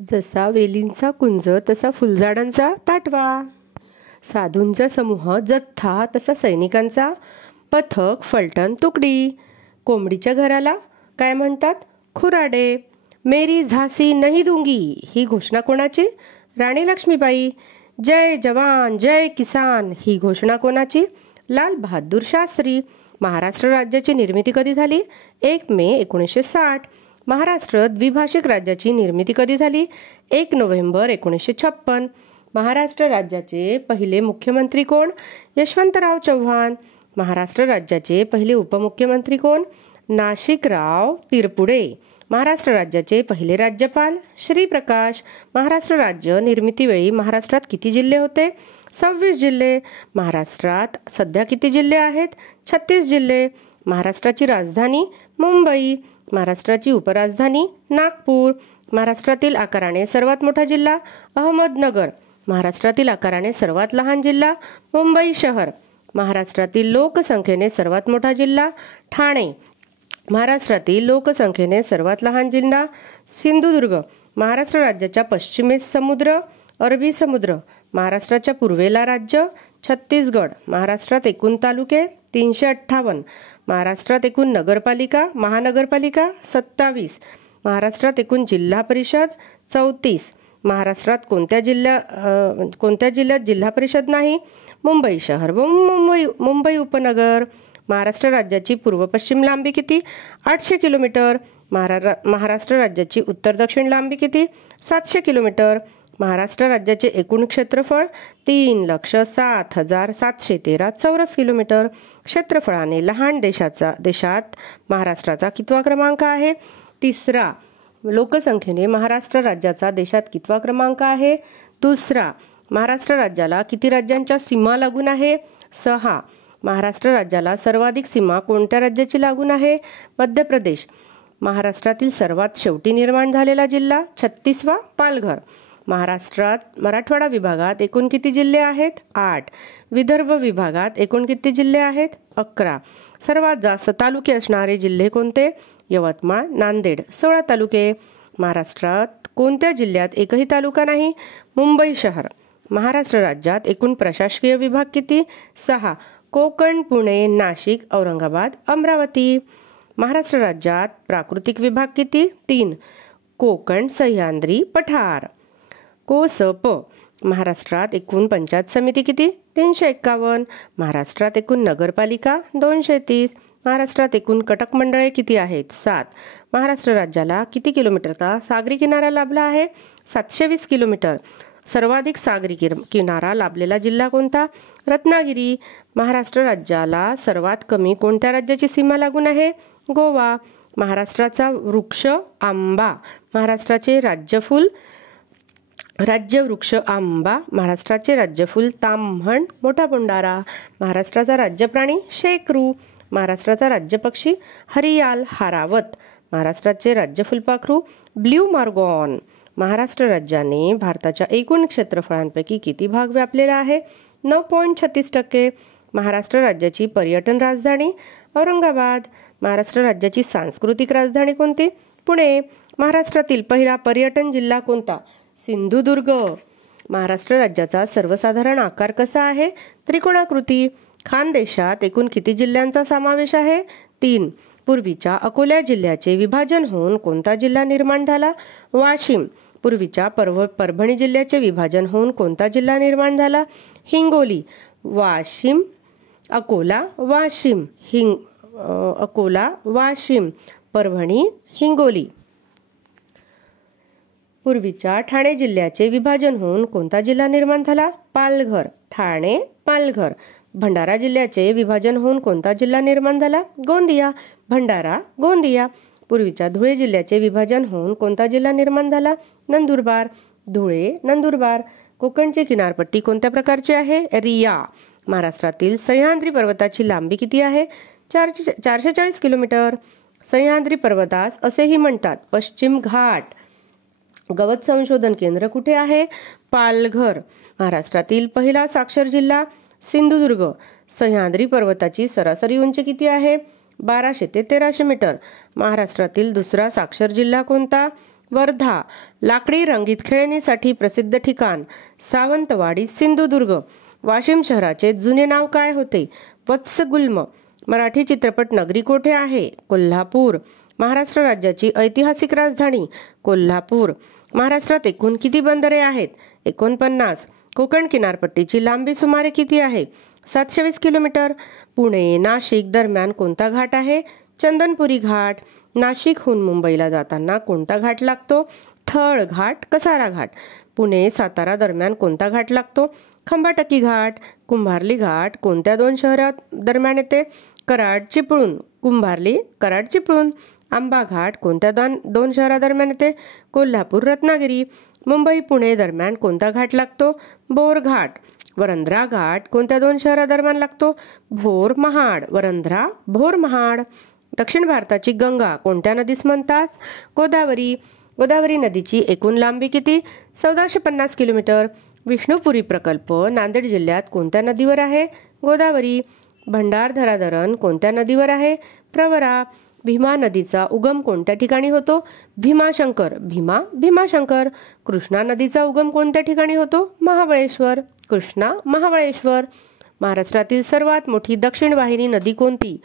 जसा वेलींचा कुंज तसा फुलझाडांचा ताटवा, साधूंचा समूह जथ्था तसा सैनिकांचा पथक फलटण तुकडी. कोंबडीच्या घराला काय म्हणतात? खुराडे. मेरी झांसी नहीं दूंगी ही घोषणा कोणाची? राणी लक्ष्मीबाई. जय जवान जय किसान ही घोषणा कोणाची? लाल बहादूर शास्त्री. महाराष्ट्र राज्याची निर्मिती कधी झाली? 1 मे 1960. महाराष्ट्र द्विभाषिक राज्याची निर्मिती कधी झाली? 1 नोव्हेंबर 1956. महाराष्ट्र राज्याचे पहिले मुख्यमंत्री कोण? यशवंतराव चव्हाण. महाराष्ट्र राज्याचे पहिले उपमुख्यमंत्री कोण? नाशिकराव तिरपुडे. महाराष्ट्र राज्याचे पहिले राज्यपाल श्रीप्रकाश. महाराष्ट्र राज्य निर्मितीवेळी महाराष्ट्रात किती जिल्हे होते? 26 जिल्हे. महाराष्ट्रात सध्या किती जिल्हे आहेत? 36 जिल्हे. महाराष्ट्राची राजधानी मुंबई. महाराष्ट्राची उपराजधानी नागपूर. महाराष्ट्रातील आकाराने सर्वात मोठा जिल्हा अहमदनगर. महाराष्ट्रातील आकाराने सर्वात लहान जिल्हा मुंबई शहर. महाराष्ट्रातील लोकसंख्येने सर्वात मोठा जिल्हा ठाणे. महाराष्ट्रातील लोकसंख्येने सर्वात लहान जिल्हा सिंधुदुर्ग. महाराष्ट्र राज्याच्या पश्चिमेस समुद्र अरबी समुद्र. महाराष्ट्राच्या पूर्वेला राज्य छत्तीसगड. महाराष्ट्रात एकूण तालुके 358. महाराष्ट्रात एकूण नगरपालिका महानगरपालिका 27. महाराष्ट्रात एकूण जिल्हा परिषद 34. महाराष्ट्रात कोणत्या जिल्ह्यात जिल्हा परिषद नाही? मुंबई शहर व मुंबई उपनगर. महाराष्ट्र राज्याची पूर्व पश्चिम लांबी किती? 800 किलोमीटर. महाराष्ट्र राज्याची उत्तर दक्षिण लांबी किती? 700 किलोमीटर. महाराष्ट्र राज्याचे एकूण क्षेत्रफळ 3,07,713 चौरस किलोमीटर. क्षेत्रफळाने लहान देशात महाराष्ट्राचा कितवा क्रमांक आहे? 3रा. लोकसंख्येने महाराष्ट्र राज्याचा देशात कितवा क्रमांक आहे? 2रा. महाराष्ट्र राज्याला किती राज्यांच्या सीमा लागून आहे? 6. महाराष्ट्र राज्याला सर्वाधिक सीमा कोणत्या राज्याची लागून आहे? मध्य प्रदेश. महाराष्ट्रातील सर्वात शेवटी निर्माण झालेला जिल्हा 36वा पालघर. महाराष्ट्रात मराठवाडा विभागात एकूण किती जिल्हे आहेत? 8. विदर्भ विभागात एकूण किती जिल्हे आहेत? 11. सर्वात जास्त तालुके असणारे जिल्हे कोणते? यवतमाळ नांदेड 16 तालुके. महाराष्ट्रात कोणत्या जिल्ह्यात एकही तालुका नाही? मुंबई शहर. महाराष्ट्र राज्यात एकूण प्रशासकीय विभाग किती? 6. कोकण पुणे नाशिक औरंगाबाद अमरावती. महाराष्ट्र राज्यात प्राकृतिक विभाग किती? 3. कोकण सह्याद्री पठार. कोसप. महाराष्ट्रात एकूण पंचायत समिती किती? 351. महाराष्ट्रात एकूण नगरपालिका 230. महाराष्ट्रात एकूण कटक मंडळे किती आहेत? 7. महाराष्ट्र राज्याला किती किलोमीटरचा सागरी किनारा लाभला आहे? 720 किलोमीटर. सर्वाधिक सागरी किनारा लाभलेला जिल्हा कोणता? रत्नागिरी. महाराष्ट्र राज्याला सर्वात कमी कोणत्या राज्याची सीमा लागून आहे? गोवा. महाराष्ट्राचा वृक्ष आंबा. महाराष्ट्राचे राज्यवृक्ष आंबा. महाराष्ट्राचे राज्यफूल ताम्हण मोठा बोंडारा. महाराष्ट्राचा राज्य प्राणी शेकरू. महाराष्ट्राचा राज्य पक्षी हरियाल हारावत. महाराष्ट्राचे राज्य फुलपाखरू ब्ल्यू मार्गॉन. महाराष्ट्र राज्याने भारताच्या एकूण क्षेत्रफळांपैकी किती भाग व्यापलेला आहे? 9.36%. महाराष्ट्र राज्याची पर्यटन राजधानी औरंगाबाद. महाराष्ट्र राज्याची सांस्कृतिक राजधानी कोणती? पुणे. महाराष्ट्रातील पहिला पर्यटन जिल्हा कोणता? सिंधुदुर्ग. महाराष्ट्र राज्याचा सर्वसाधारण आकार कसा आहे? त्रिकोणाकृती. खानदेशात एकूण किती जिल्ह्यांचा समावेश आहे? 3. पूर्वीच्या अकोला जिल्ह्याचे विभाजन होऊन कोणता जिल्हा निर्माण झाला? वाशिम. पूर्वीच्या परभणी जिल्ह्याचे विभाजन होऊन कोणता जिल्हा निर्माण झाला? हिंगोली. वाशिम अकोला वाशिम अकोला वाशिम परभणी हिंगोली. पूर्वीच्या ठाणे जिल्ह्याचे विभाजन होऊन कोणता जिल्हा निर्माण झाला? पालघर. ठाणे पालघर. भंडारा जिल्ह्याचे विभाजन होऊन कोणता जिल्हा निर्माण झाला? गोंदिया. भंडारा गोंदिया. पूर्वीच्या धुळे जिल्ह्याचे विभाजन होऊन कोणता जिल्हा निर्माण झाला? नंदुरबार. धुळे नंदुरबार. कोकणची किनारपट्टी कोणत्या प्रकारची आहे? रिया. महाराष्ट्रातील सह्याद्री पर्वताची लांबी किती आहे? 440 किलोमीटर. सह्याद्री पर्वतास असेही म्हणतात पश्चिम घाट. गवत संशोधन केंद्र कुठे आहे? पालघर. महाराष्ट्रातील पहिला साक्षर जिल्हा सिंधुदुर्ग. सह्याद्री पर्वताची सरासरी उंची किती आहे? 1200 ते 1300 मीटर. महाराष्ट्रातील दुसरा साक्षर जिल्हा कोणता? वर्धा लाकडी रंगीत खेळणीसाठी प्रसिद्ध ठिकाण, सावंतवाडी सिंधुदुर्ग. वाशिम शहराचे जुने नाव काय होते? वत्सगुल्म. मराठी चित्रपट नगरी कोठे आहे? कोल्हापूर. महाराष्ट्र राज्याची ऐतिहासिक राजधानी? कोल्हापूर. महाराष्ट्रात एकूण किती बंदरे आहेत? 49. कोकण किनारपट्टीची लांबी सुमारे किती आहे? 720 किलोमीटर. पुणे नाशिक दरम्यान कोणता घाट आहे? चंदनपुरी घाट. नाशिकहून मुंबईला जाताना कोणता घाट लागतो? थळ घाट, कसारा घाट. पुणे सातारा दरम्यान कोणता घाट लागतो? खंबाटकी घाट. कुंभार्ली घाट कोणत्या दोन शहरात दरम्यान येते? कराड चिपळूण. कुंभार्ली कराड चिपळूण. आंबा घाट कोणत्या दोन शहरादरम्यान येते? कोल्हापूर रत्नागिरी. मुंबई पुणे दरम्यान कोणता घाट लागतो? बोर घाट. वरंध्रा घाट कोणत्या दोन शहरादरम्यान लागतो? भोर महाड. वरंध्रा भोर महाड. दक्षिण भारताची गंगा कोणत्या नदीस म्हणतात? गोदावरी. गोदावरी नदीची एकूण लांबी किती? 1450 किलोमीटर. विष्णुपुरी प्रकल्प नांदेड जिल्ह्यात कोणत्या नदीवर आहे? गोदावरी. भंडारदरा धरण कोणत्या नदीवर आहे? प्रवरा. भीमा नदीचा उगम कोणत्या ठिकाणी होतो? भीमाशंकर. भीमाशंकर. कृष्णा नदीचा उगम कोणत्या ठिकाणी होतो? महाबळेश्वर. कृष्णा महाबळेश्वर. महाराष्ट्रातील सर्वात मोठी दक्षिण वाहिनी नदी कोणती?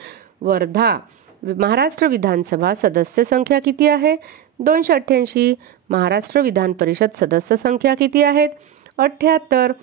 वर्धा. महाराष्ट्र विधानसभा सदस्य संख्या किती आहे? 288. महाराष्ट्र विधान परिषद सदस्य संख्या किती आहेत? 78.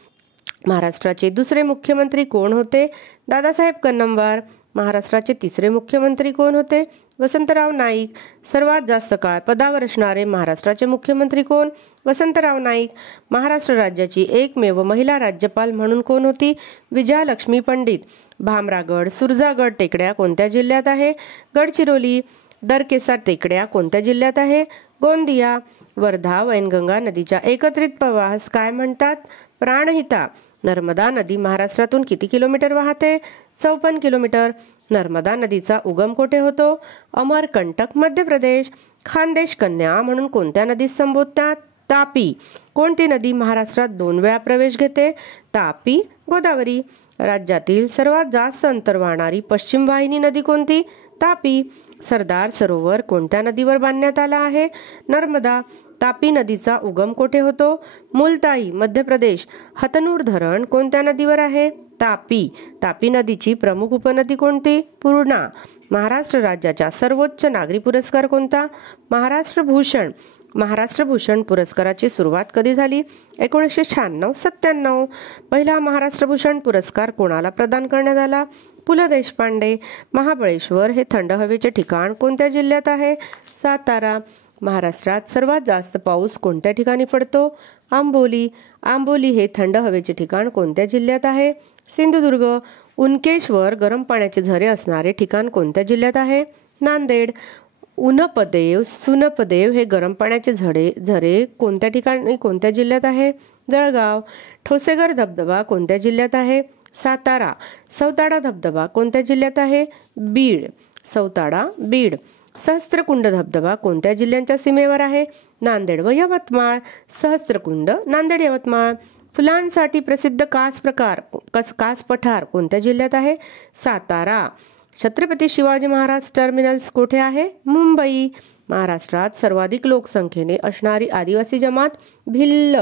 महाराष्ट्राचे दुसरे मुख्यमंत्री कोण होते? दादासाहेब कन्नमवार. महाराष्ट्राचे तिसरे मुख्यमंत्री कोण होते? वसंतराव नाईक. सर्वात जास्त काळ पदावर असणारे महाराष्ट्राचे मुख्यमंत्री कोण? वसंतराव नाईक. महाराष्ट्र राज्याची एकमेव महिला राज्यपाल म्हणून कोण होती? विजयालक्ष्मी पंडित. भामरागड सुरजागड टेकड्या कोणत्या जिल्ह्यात आहे? गडचिरोली. दरकेसार टेकड्या कोणत्या जिल्ह्यात आहे? गोंदिया. वर्धा वैनगंगा नदीच्या एकत्रित प्रवाहास काय म्हणतात? प्राणहिता. नर्मदा नदी महाराष्ट्रातून किती किलोमीटर वाहते? 54 किलोमीटर. नर्मदा नदीचा उगम कोठे होतो? अमरकंटक मध्य प्रदेश. खानदेश कन्या म्हणून कोणत्या नदीस संबोधतात? तापी. कोणती नदी महाराष्ट्रात 2 वेळा प्रवेश घेते? तापी गोदावरी. राज्यातील सर्वात जास्त अंतर वाहणारी पश्चिम वाहिनी नदी कोणती? तापी. सरदार सरोवर कोणत्या नदीवर बांधण्यात आला आहे? नर्मदा. तापी नदीचा उगम कोठे होतो? मुलताई मध्य प्रदेश. हतनूर धरण कोणत्या नदीवर आहे? तापी. तापी नदीची प्रमुख उपनदी कोणती? पूर्णा. महाराष्ट्र राज्याचा सर्वोच्च नागरी पुरस्कार कोणता? महाराष्ट्र भूषण. महाराष्ट्र भूषण पुरस्काराची सुरुवात कधी झाली? 1996-97. पहिला महाराष्ट्र भूषण पुरस्कार कोणाला प्रदान करण्यात आला? पु ल देशपांडे. महाबळेश्वर हे थंड हवेचे ठिकाण कोणत्या जिल्ह्यात आहे? सातारा. महाराष्ट्रात सर्वात जास्त पाऊस कोणत्या ठिकाणी पडतो? आंबोली. आंबोली हे थंड हवेचे ठिकाण कोणत्या जिल्ह्यात आहे? सिंधुदुर्ग. उनकेश्वर गरम पाण्याचे झरे असणारे ठिकाण कोणत्या जिल्ह्यात आहे? नांदेड. उनपदेव सुनपदेव हे गरम पाण्याचे झरे कोणत्या ठिकाणी कोणत्या जिल्ह्यात आहे? जळगाव. ठोसेघर धबधबा कोणत्या जिल्ह्यात आहे? सातारा. सौताडा धबधबा कोणत्या जिल्ह्यात आहे? बीड. सौताडा बीड. सहस्त्रकुंड धबधबा कोणत्या जिल्ह्यांच्या सीमेवर आहे? नांदेड व यवतमाळ. सहस्त्रकुंड नांदेड यवतमाळ. फुलांसाठी प्रसिद्ध कास पठार कोणत्या जिल्ह्यात आहे? सातारा. छत्रपती शिवाजी महाराज टर्मिनल्स कोठे आहे? मुंबई. महाराष्ट्रात सर्वाधिक लोकसंख्येने असणारी आदिवासी जमात भिल्ल.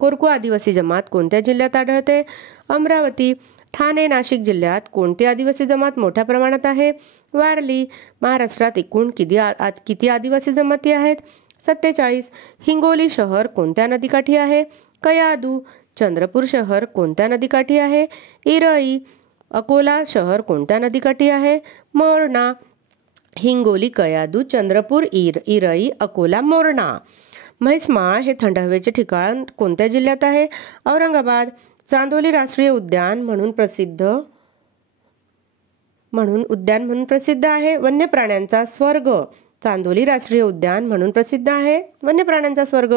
कोरकू आदिवासी जमात कोणत्या जिल्ह्यात आढळते? अमरावती. ठाणे नाशिक जिल्ह्यात कोणती आदिवासी जमात मोठ्या प्रमाणात आहे? वारली. महाराष्ट्रात एकूण किती आदिवासी जमाती आहेत? 47. हिंगोली शहर कोणत्या नदीकाठी आहे? कयाधू. चंद्रपूर शहर कोणत्या नदीकाठी आहे? इरई. अकोला शहर कोणत्या नदीकाठी आहे? मोरणा. हिंगोली कयाधू चंद्रपूर इरई अकोला मोरणा. म्हैसमाळ हे थंड हवेचे ठिकाण कोणत्या जिल्ह्यात आहे? औरंगाबाद. चांदोली राष्ट्रीय उद्यान म्हणून प्रसिद्ध आहे. वन्य प्राण्यांचा स्वर्ग. चांदोली राष्ट्रीय उद्यान म्हणून प्रसिद्ध आहे. वन्य प्राण्यांचा स्वर्ग.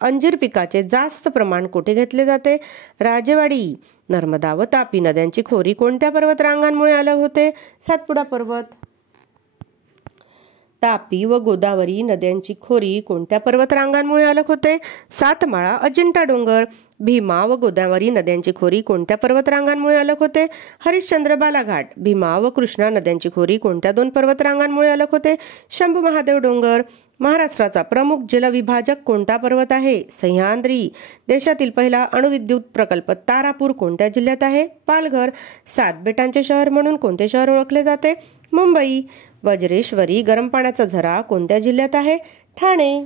अंजीर पिकाचे जास्त प्रमाण कोठे घेतले जाते? राजेवाडी. नर्मदा व तापी नद्यांची खोरी कोणत्या पर्वत रांगांमुळे अलग होते? सातपुडा पर्वत. तापी व गोदावरी नद्यांची खोरी कोणत्या पर्वतरांगांमुळे अलग होते? सातमाळा, अजिंठा डोंगर. भीमा व गोदावरी नद्यांची खोरी कोणत्या पर्वतरांगांमुळे अलग होते? हरिश्चंद्र बालाघाट. भीमा व कृष्णा नद्यांची खोरी कोणत्या दोन पर्वतरांगांमुळे अलग होते? शंभू महादेव डोंगर. महाराष्ट्राचा प्रमुख जलविभाजक कोणता पर्वत आहे? सह्याद्री. देशातील पहिला अणुविद्युत प्रकल्प तारापूर कोणत्या जिल्ह्यात आहे? पालघर. 7 बेटांचे शहर म्हणून कोणते शहर ओळखले जाते? मुंबई. वज्रेश्वरी गरम पाण्याचा झरा कोणत्या जिल्ह्यात आहे? ठाणे.